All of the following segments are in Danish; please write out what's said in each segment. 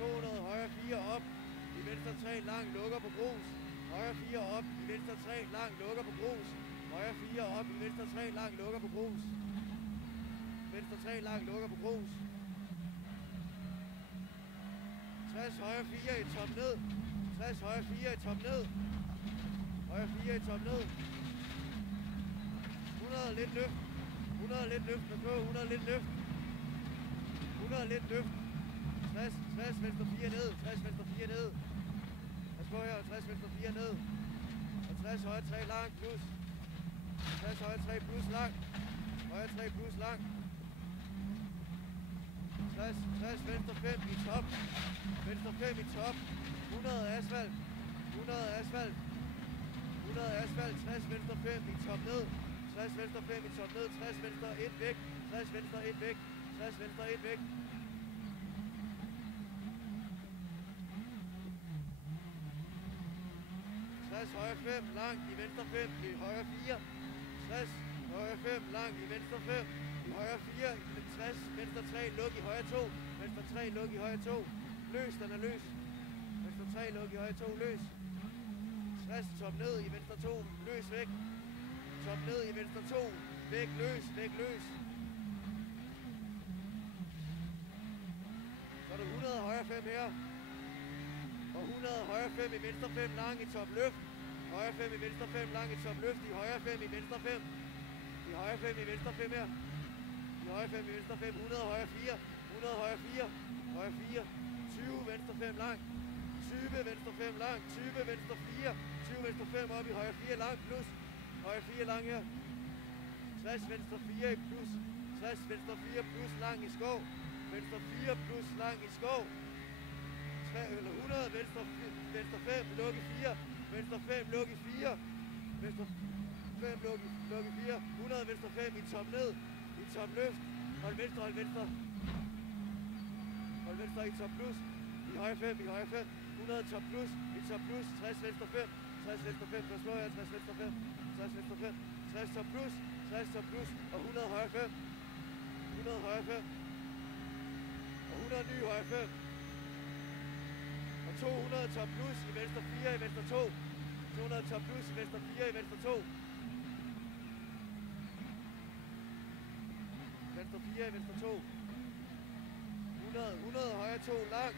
200, højre 4 op, i venstre 3 lang, lukker på grus, højre 4 op, i venstre 3 lang, lukker på grus, højre 4 op, i venstre 3 lang, lukker på grus, venstre 3 lang, lukker på grus, 60, højre 4 i top ned, 60, højre 4 i top ned, højre 4 i top ned, 100 lidt løft, 100 lidt løft, pas på, 100 lidt løft, 100 lidt løft, 60, 60, venstre 4 ned, 60, venstre 4 ned, pas på her, 60, venstre 4 ned, og 60, højre 3 lang, plus, 60, højre 3 plus lang, højre 3 plus lang, 60, 60, venstre 5 i top, venstre 5 i top, 100 asfalt, 100 asfalt, 100 asfalt, 60, venstre 5 i top ned, 60, venstre 5 i top ned, 60, venstre 1 væk, 60, venstre 1 væk, 60, venstre 1 væk, 60, højre 5, langt i venstre 5, i højre 4, 60, højre 5, langt i venstre 5, i højre 4, 60, venstre 3, luk i højre 2, venstre 3, luk i højre 2, løs, den er løs, venstre 3, luk i højre 2, løs, 60, top ned i venstre 2, løs væk, top ned i venstre 2, væk, løs, løs, så er der 100 højre 5 her, og 100 højre 5 i venstre 5 lang i top løft, højre 5 i venstre 5 lang i top løft, i højre 5 i venstre 5, i højre 5 i venstre 5 her, i højre 5 i venstre 5, 100 højre 4, 100 højre 4, højre 4, 20 venstre 5 lang, 20 venstre 5 lang, 20 venstre 4, 20 venstre 5 op i højre 4 lang plus, højre 4 lang her, 60 venstre 4 i plus, 60 venstre 4 plus lang i skov, venstre 4 plus lang i skov, 100 venstre 5, luk i 4, venstre 5, luk i 4, venstre 5, luk i 4, 100 venstre 5 i top ned, i top løft, hold venstre, hold venstre i top plus, i højre 5, 100 top plus, i top plus, 60 venstre 5, 60 venstre 5, der slår jeg, 60 venstre 5, 60 venstre 5, 60 top plus, 60 top plus, og 100 højre 5, 100 højre 5, og 100 ny højre 5, og 200 top plus i venstre 4 i venstre 2. 200 top plus i venstre 4 i venstre 2. Venstre 4 i venstre 2. 100 højre 2 lang.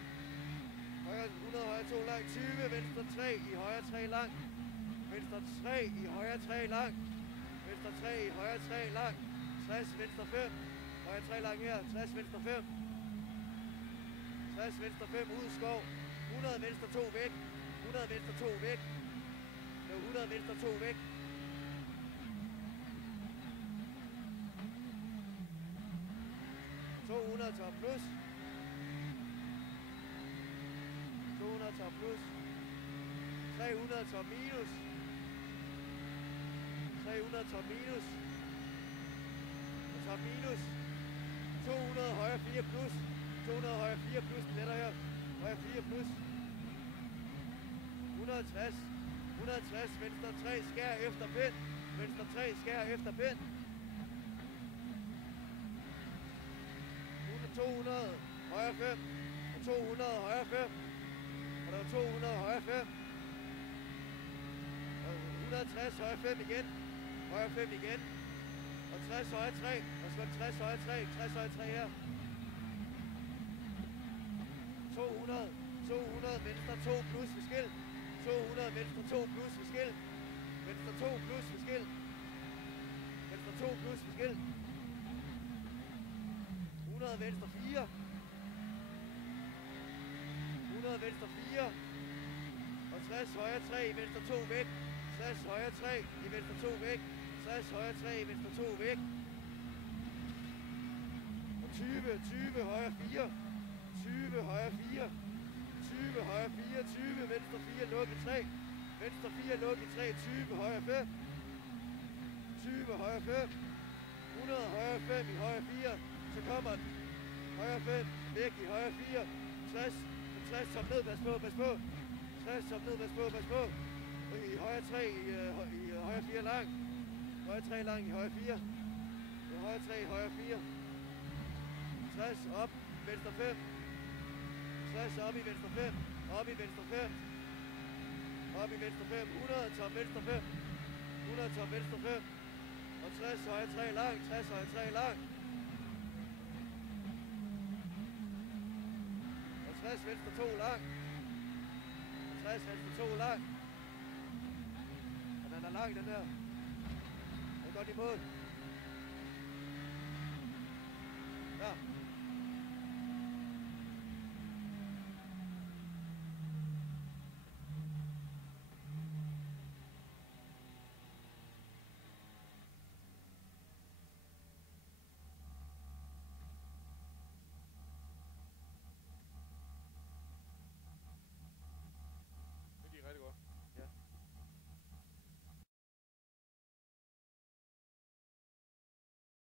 100 højre 2 lang. 20 venstre 3 i højre 3 lang. Venstre 3 i højre 3 lang. Venstre 3 i højre 3 lang. 60 venstre 5. Højre 3 lang her. 60 venstre 5. 60 venstre 5 ud i skov. 100 venstre 2 væk. 100 venstre 2 væk. 100 venstre 2 væk. 200 top plus. 200 top plus. 300 top minus. 300 top minus. Top minus. 200 højre 4 plus. 200 højre 4 plus. Letter her. Højre 4 plus. 160. 160. Venstre 3 skær efter pind. Venstre 3 skær efter pind. 200 højre 5. Og 200 højre 5. Og der er 200 højre 5. Og 160 højre 5 igen. Højre 5 igen. Og 60 højre 3. Og så 60 højre 3. 60 højre 3 her. 200. 200 venstre 2 plus ved skil. 200 venstre 2 plus ved skil. Venstre 2 plus ved skil. Venstre 2 plus ved skil. 100 venstre 4. 100 venstre 4. Og 60 højre 3 i venstre 2 væk. 60 højre 3 i venstre 2 væk. 60 højre 3 i venstre 2 væk. Og 20 højre 4. 20 højre 4. 20 højre 4. 20 venstre 4 luk i 3. Venstre 4 luk i 3. 20 højre 5. 20 højre 5. 100 højre 5 i højre 4. Så kommer den. Højre 5, væk i højre 4. 60, 60 top ned, pas på, pas på. 60 top ned, pas på, pas på. I højre 3, i højre 4 lang. Højre 3 lang i højre 4. I højre 3 i højre 4. 60 op, venstre 5. 50 op i venstre 5. Op i venstre 5. Op i venstre 5. 100 top venstre 5. 100 top venstre 5. Og 60 højre 3 lang. 60 højre 3 lang. Og 60 venstre 2 lang. Og 60 venstre 2 lang. Og den er lang den der. Den er godt i mål.